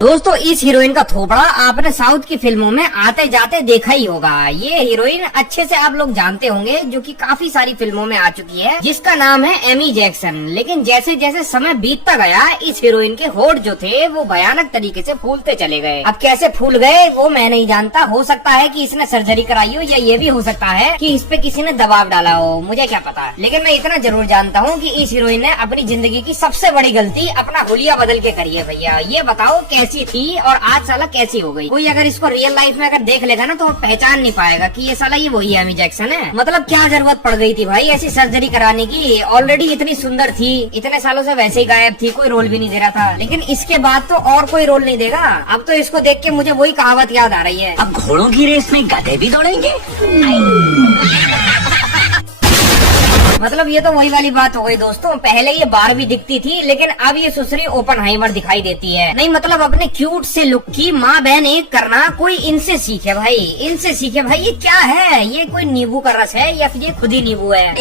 दोस्तों इस हीरोइन का थोपड़ा आपने साउथ की फिल्मों में आते जाते देखा ही होगा। ये हीरोइन अच्छे से आप लोग जानते होंगे, जो कि काफी सारी फिल्मों में आ चुकी है, जिसका नाम है एमी जैक्सन। लेकिन जैसे जैसे समय बीतता गया, इस हीरोइन के होठ जो थे वो भयानक तरीके से फूलते चले गए। अब कैसे फूल गए वो मैं नहीं जानता। हो सकता है कि इसने सर्जरी कराई हो, या ये भी हो सकता है कि इस पे किसी ने दबाव डाला हो, मुझे क्या पता। लेकिन मैं इतना जरूर जानता हूँ कि इस हीरोइन ने अपनी जिंदगी की सबसे बड़ी गलती अपना हुलिया बदल के करी है। भैया ये बताओ कैसी थी और आज साला कैसी हो गई। कोई अगर इसको रियल लाइफ में अगर देख लेगा ना तो पहचान नहीं पाएगा कि ये साला ये वही एमी जैक्सन है। मतलब क्या जरूरत पड़ गई थी भाई ऐसी सर्जरी कराने की। ऑलरेडी इतनी सुंदर थी, इतने सालों से वैसे ही गायब थी, कोई रोल भी नहीं दे रहा था। लेकिन इसके बाद तो और कोई रोल नहीं देगा। अब तो इसको देख के मुझे वही कहावत याद आ रही है, अब घोड़ों की रेस में गधे भी दौड़ेंगे। मतलब ये तो वही वाली बात हो गई दोस्तों। पहले ये बारहवीं दिखती थी, लेकिन अब ये सुसरी ओपनहाइमर दिखाई देती है। नहीं मतलब अपने क्यूट से लुक की माँ बहन एक करना कोई इनसे सीखे भाई, इनसे सीखे भाई। ये क्या है? ये कोई नींबू का रस है या फिर ये खुद ही नींबू है?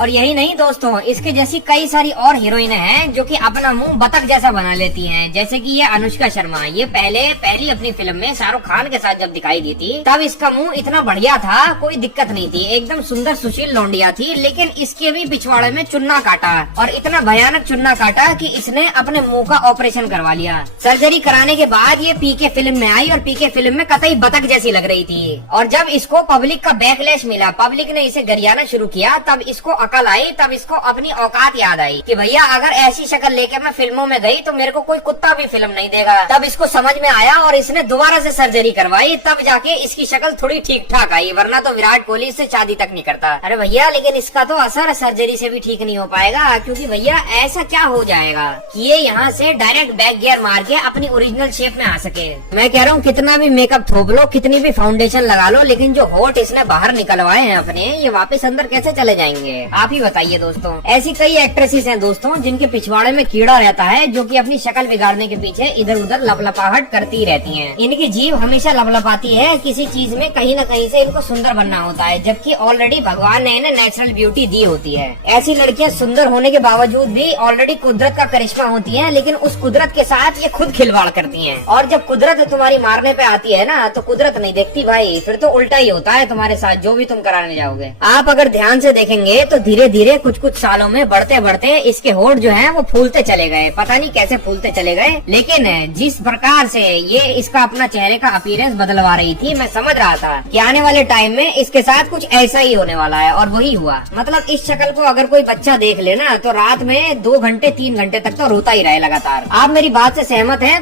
और यही नहीं दोस्तों, इसके जैसी कई सारी और हीरोइनें हैं जो कि अपना मुंह बतख जैसा बना लेती हैं। जैसे कि ये अनुष्का शर्मा। ये पहली अपनी फिल्म में शाहरुख खान के साथ जब दिखाई दी थी, तब इसका मुंह इतना बढ़िया था, कोई दिक्कत नहीं थी, एकदम सुंदर सुशील लौंडिया थी। लेकिन इसके भी पिछवाड़े में चुन्ना काटा, और इतना भयानक चुन्ना काटा कि इसने अपने मुंह का ऑपरेशन करवा लिया। सर्जरी कराने के बाद ये पीके फिल्म में आई, और पीके फिल्म में कतई बतख जैसी लग रही थी। और जब इसको पब्लिक का बैकलैश मिला, पब्लिक ने इसे गरियाना शुरू किया, तब इसको अकल आई, तब इसको अपनी औकात याद आई कि भैया अगर ऐसी शक्ल लेके मैं फिल्मों में गई तो मेरे को कोई कुत्ता भी फिल्म नहीं देगा। तब इसको समझ में आया और इसने दोबारा से सर्जरी करवाई, तब जाके इसकी शक्ल थोड़ी ठीक ठाक आई, वरना तो विराट कोहली इससे शादी तक नहीं करता। अरे भैया लेकिन इसका तो असर सर्जरी से भी ठीक नहीं हो पाएगा, क्योंकि भैया ऐसा क्या हो जाएगा कि ये यहाँ से डायरेक्ट बैक गियर मार के अपनी ओरिजिनल शेप में आ सके। मैं कह रहा हूँ कितना भी मेकअप थोप लो, कितनी भी फाउंडेशन लगा लो, लेकिन जो होठ इसने बाहर निकलवाए हैं अपने, ये वापस अंदर कैसे चले जाएंगे आप ही बताइए दोस्तों। ऐसी कई एक्ट्रेसेस हैं दोस्तों जिनके पिछवाड़े में कीड़ा रहता है, जो कि अपनी शक्ल बिगाड़ने के पीछे इधर उधर लपलपाहट करती रहती हैं। इनकी जीभ हमेशा लपलपाती है किसी चीज में, कहीं न कहीं से इनको सुंदर बनना होता है, जबकि ऑलरेडी भगवान ने इन्हें नेचुरल ब्यूटी दी होती है। ऐसी लड़कियां सुंदर होने के बावजूद भी ऑलरेडी कुदरत का करिश्मा होती है, लेकिन उस कुदरत के साथ ये खुद खिलवाड़ करती हैं। और जब कुदरत तुम्हारी मारने पे आती है ना, तो कुदरत नहीं देखती भाई, फिर तो उल्टा ही होता है तुम्हारे साथ, जो भी तुम कराने जाओगे। आप अगर ध्यान से देखेंगे तो धीरे धीरे कुछ सालों में बढ़ते बढ़ते इसके होठ जो हैं वो फूलते चले गए। पता नहीं कैसे फूलते चले गए, लेकिन जिस प्रकार से ये इसका अपना चेहरे का अपीयरेंस बदलवा रही थी, मैं समझ रहा था कि आने वाले टाइम में इसके साथ कुछ ऐसा ही होने वाला है, और वही हुआ। मतलब इस शक्ल को अगर कोई बच्चा देख लेना तो रात में 2 घंटे 3 घंटे तक तो रोता ही रहे लगातार। आप मेरी बात से सहमत हैं?